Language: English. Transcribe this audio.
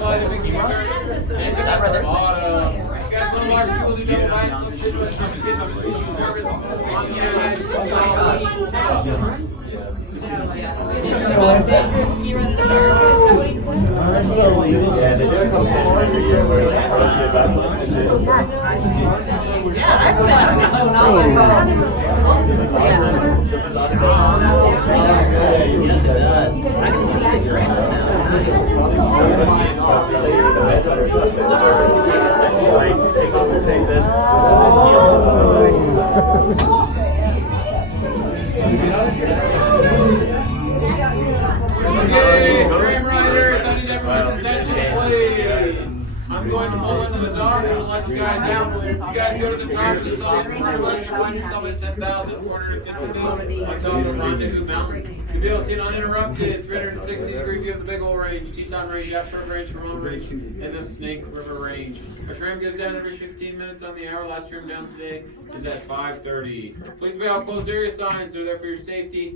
slide if you can turn it. And at the bottom. You guys want to watch people do double bites? Let's see what some kids are nervous on the internet. Unbelievable. Yeah, they do come to every year where they have to about Yeah, I feel like yes, it does. Take this. Okay, tram riders, I need everyone's attention, please. I'm going to pull into the dock and let you guys out. You guys go to the top of the summit, list, find yourself at 10,452 on top of Rendezvous Mountain. You'll be able to see an uninterrupted 360-degree view of the Big Hole Range, Teton Range, Abshark Range, Ramon Range, and the Snake River Range. Our tram goes down every 15 minutes on the hour. Last tram down today is at 5:30. Please be all closed area signs. They're there for your safety.